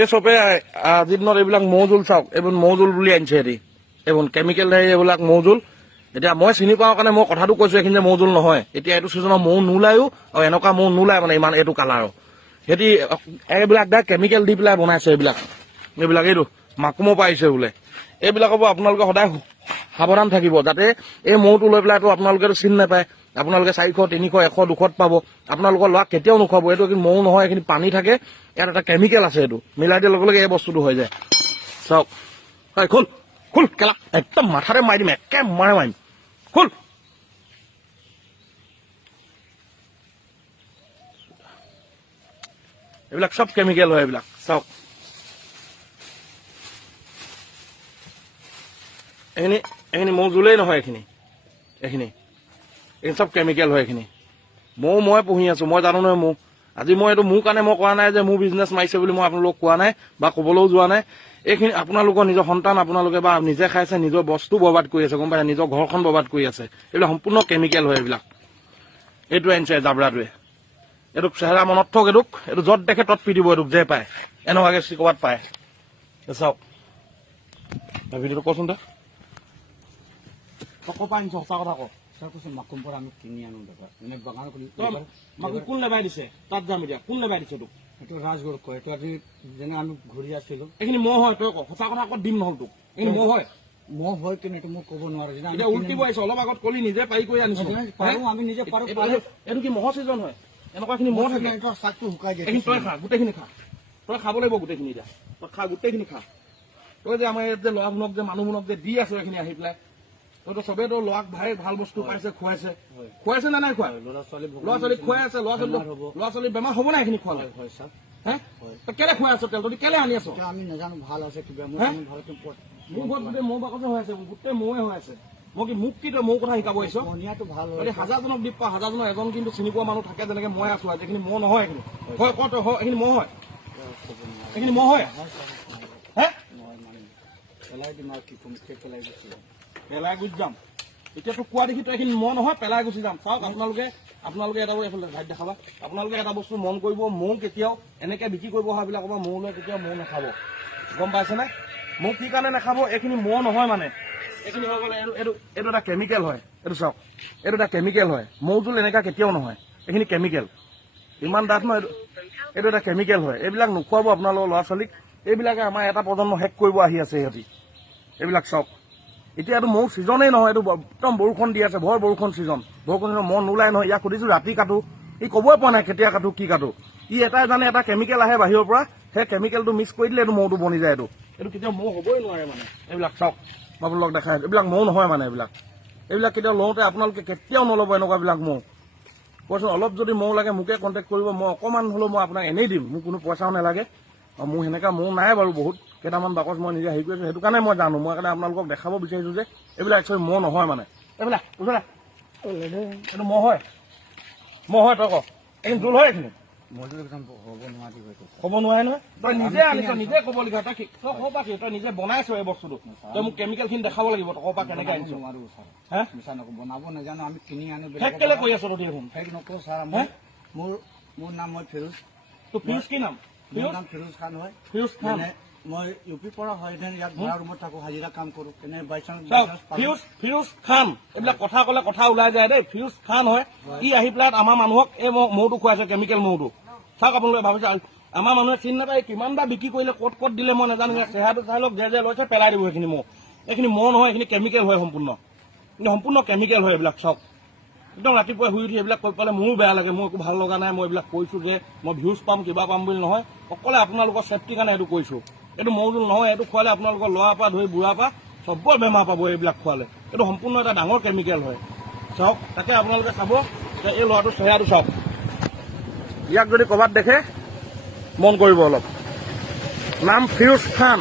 এই চবে আজিৰ দিনত এইবিলাক মৌজোল চাওক, এইবোৰ মৌজোল বুলি আনিছে হেৰি, এইবোৰ কেমিকেল এইবিলাক মৌজোল। এতিয়া মই চিনি পাওঁ কাৰণে মই কথাটো কৈছো, এইখিনি যে মৌজোল নহয়। এতিয়া এইটো ছিজনৰ মৌ নোলায়ো, আৰু এনেকুৱা মৌ নোলায় মানে ইমান এইটো কালাৰৰ। সিহঁতি এইবিলাক কেমিকেল দি পেলাই বনাইছে এইবিলাক এইটো মাকুমো পাইছে বোলে। এইবিলাকৰ পৰা আপোনালোকে সদায় সাৱধান থাকিব, যাতে এই মৌটো লৈ পেলাইতো আপোনালোকেতো চিনি নাপায়। আপোনালোকে 400, 300, 100, 200 পাব। আপোনালোকৰ ল'ৰাক কেতিয়াও নোখোৱাব। এইটো মৌ নহয়, এইখিনি পানী থাকে, ইয়াত এটা কেমিকেল আছে। এইটো মিলাই দিয়াৰ লগে লগে এই বস্তুটো হৈ যায়। চাওক, খোল খোল কেলা, একদম মাথাতে মাৰি দিম, একেবাৰে মাৰিম। খোল এইবিলাক চব কেমিকেল হয় এইবিলাক। চাওক এইখিনি মৌজোলেই নহয়, এইখিনি চব কেমিকেল হয়। এইখিনি মই পুহি আছো, মই জানো নহয়। আজি মই এইটো মোৰ কাৰণে মই কোৱা নাই যে মোৰ বিজনেছ মাৰিছে বুলি মই আপোনালোকক কোৱা নাই বা ক'বলৈও যোৱা নাই। এইখিনি আপোনালোকৰ নিজৰ সন্তান, আপোনালোকে বা নিজে খাইছে, নিজৰ বস্তু বৰবাদ কৰি আছে, গম পাইছে, নিজৰ ঘৰখন বৰবাদ কৰি আছে। এইবিলাক সম্পূৰ্ণ কেমিকেল হয় এইবিলাক। এইটো আনিছে জাবৰাটোৱে, এইটোক চেহেৰা মনত থওক। এইটো য'ত দেখে তত পিটিব, এইটোক যে পায় এনেকুৱাকে ক'ৰবাত পায়। চাওক ভিডিঅ'টো কচোন তই ক'ৰপৰা আনিছ, সঁচা কথা কওঁ। মাকুম পৰা আমি কিনি আনো দাদা, এনে বাগান কৰি মাকুম কোন লেবাই দিছে? তাত যাম এতিয়া, কোন লেবাই দিছে তোক? এইটো ৰাজগড় কয়। এইটো আজি যেনে আমি ঘূৰি আছিলো। এইখিনি মহ হয়, তই সঁচা কথা ক'ত দিম নহ'ল তোক। এইখিনি মহ হয়, মহ হয় কিন্তু এইটো মোক ক'ব নোৱাৰো। এতিয়া উল্টিব আহিছ, অলপ আগত কলি নিজে পাৰি কৰি আনিছো। পাৰো আমি নিজে পাৰো। এইটো কি মহৰ ছিজন হয়? এনেকুৱা খিনি মহ থাকে, চাকটো শুকাই যায়। এইখিনি তই খা, গোটেইখিনি খা, তই খাব লাগিব গোটেইখিনি। এতিয়া তই খা, গোটেইখিনি খা। তই যে আমাৰ ইয়াত যে ল'ৰাবোৰক যে মানুহবোৰক যে দি আছো এইখিনি আহি পেলাই, তইতো চবেই তো ল'ৰাক ভাই ভাল বস্তু পাইছে, খুৱাইছে নে নাই খোৱা? ল'ৰা ছোৱালীক খুৱাই আছে। ল'ৰা ছোৱালী বেমাৰ হ'ব নাই এইখিনি খোৱালে? তই কেলে খুৱাই আছ? তেল তই কেলে আনি আছ? আমি নাজানো ভাল আছে কিবা। মোৰ ঘৰত গোটেই মৌ বাকচে হৈ আছে, গোটেই মৌৱে হৈ আছে। মই কি মোক কি তই মৌ কথা শিকাব আহিছ? ভাল হাজাৰজনক দিব পা, হাজাৰজনৰ এজন কিন্তু চিনি পোৱা মানুহ থাকে, যেনেকে মই আছো। এইখিনি মৌ নহয়, এইখিনি হয় কত হয়? এইখিনি মৌ হয়, এইখিনি মৌ হয়। পেলাই দিম আৰু কি কম, পেলাই দিছো, পেলাই গুচি যাম। এতিয়াতো কোৱা দেখি তই এইখিনি মৌ নহয়, পেলাই গুচি যাম। চাওক আপোনালোকে এটা এইফালে ভাইট দেখাবা। আপোনালোকে এটা বস্তু মন কৰিব, মৌ কেতিয়াও এনেকে বিক্ৰী কৰিব অহা বিলাকৰ পৰা মৌ লৈ কেতিয়াও মৌ নাখাব, গম পাইছেনে? মৌ কি কাৰণে নাখাব? এইখিনি মৌ নহয় মানে, এইখিনি হৈ গ'লে এইটো এটা কেমিকেল হয়। এইটো চাওক, এইটো এটা কেমিকেল হয়। মৌজোল এনেকা কেতিয়াও নহয়, এইখিনি কেমিকেল। ইমান ডাঠ নহয়, এইটো এটা কেমিকেল হয়। এইবিলাক নোখোৱাব আপোনালোকৰ ল'ৰা ছোৱালীক। এইবিলাকে আমাৰ এটা প্ৰজন্ম শেষ কৰিব আহি আছে সিহঁতি। এইবিলাক চাওক, এতিয়া এইটো মৌ ছিজনেই নহয়, এইটো একদম বৰষুণ দি আছে, ভৰ বৰষুণ ছিজন। বৰষুণ ছিজন মৌ নোলাই নহয়। ইয়াক সুধিছো ৰাতি কাটো, ই ক'বই পৰা নাই কেতিয়া কাটো, কি কাটো। ই এটাই জানে, এটা কেমিকেল আহে বাহিৰৰ পৰা, সেই কেমিকেলটো মিক্স কৰি দিলে এইটো মৌটো বনি যায়। এইটো কেতিয়াও মৌ হ'বই নোৱাৰে মানে। এইবিলাক চাওক, মই আপোনালোকক দেখাই, এইবিলাক মৌ নহয় মানে। এইবিলাক কেতিয়াও লওঁতে আপোনালোকে কেতিয়াও নল'ব এনেকুৱাবিলাক মৌ। কৈছোঁ অলপ যদি মৌ লাগে মোকে কণ্টেক্ট কৰিব, মই অকণমান হ'লেও মই আপোনাক এনেই দিম, মোক কোনো পইচাও নালাগে। আৰু মোৰ সেনেকুৱা মৌ নাই বাৰু, বহুত কেইটামান বাকচ মই নিজে হেৰি কৰিছোঁ, সেইটো কাৰণে মই জানো। মই কাৰণে আপোনালোকক দেখাব বিচাৰিছোঁ যে এইবিলাক একচুৱেলি মৌ নহয় মানে। এইবিলাক এইটো মৌ হয়, তই ক এইখিনি জোল হয়? এইখিনি হ'ব নোৱাৰে নহয়। তই নিজে আনিছ, নিজে ক'ব লাগিব। তই ক'ৰ পৰা তই নিজে বনাইছ এই বস্তুটো, তই মোক কেমিকেল খিনি দেখাব লাগিব। তই ক'ৰ পৰা কেনেকে আনিছ? বনাব নাজানো, আমি কিনি আনো। ফেক কেলে কৰি আছ তই? দেখোন ফেক নকৰো ছাৰ। মোৰ নাম মই ফিৰোজ। তোৰ ফিৰোজ কি নাম? মোৰ নাম ফিৰোজ খান হয়। ফিৰোজ খান, মই ইউপি পৰা হয়। ইয়াত ভাড়া ৰুমত থাকো, হাজিৰা কাম কৰো। এনে ফিৰোজ খান, এইবিলাক কথা ক'লে কথা ওলাই যায় দেই। ফিৰোজ খান হয়, ই আহি পেলাই আমাৰ মানুহক এই মৌটো খুৱাইছে, কেমিকেল মৌটো। চাওক আপোনালোকে ভাবিছে আমাৰ মানুহে চিনি নাপায়, কিমান বাৰ বিক্ৰী কৰিলে, ক'ত দিলে মই নাজানো। চেহেৰাটো চাই লওক, যে লৈছে পেলাই দিব। এইখিনি মৌ নহয়, এইখিনি কেমিকেল হয় সম্পূৰ্ণ কেমিকেল হয় এইবিলাক। চাওক একদম ৰাতিপুৱা শুই উঠি এইবিলাক কৈ পেলাই মোৰো বেয়া লাগে, মোৰ একো ভাল লগা নাই। মই এইবিলাক কৈছোঁ যে মই ভিউজ পাম, কিবা পাম বুলি নহয়, অকলে আপোনালোকৰ চেফটিৰ কাৰণে এইটো কৈছোঁ। এইটো মৌজোল নহয়, এইটো খোৱালে আপোনালোকৰ ল'ৰাৰ পৰা ধৰি বুঢ়াৰ পৰা চবৰে বেমাৰ পাব এইবিলাক খোৱালে। এইটো সম্পূৰ্ণ এটা ডাঙৰ কেমিকেল হয়। চাওক, তাকে আপোনালোকে চাব যে এই ল'ৰাটোৰ চেহেৰাটো চাওক। ইয়াক যদি ক'ৰবাত দেখে মন কৰিব অলপ। নাম ফিৰোজ খান।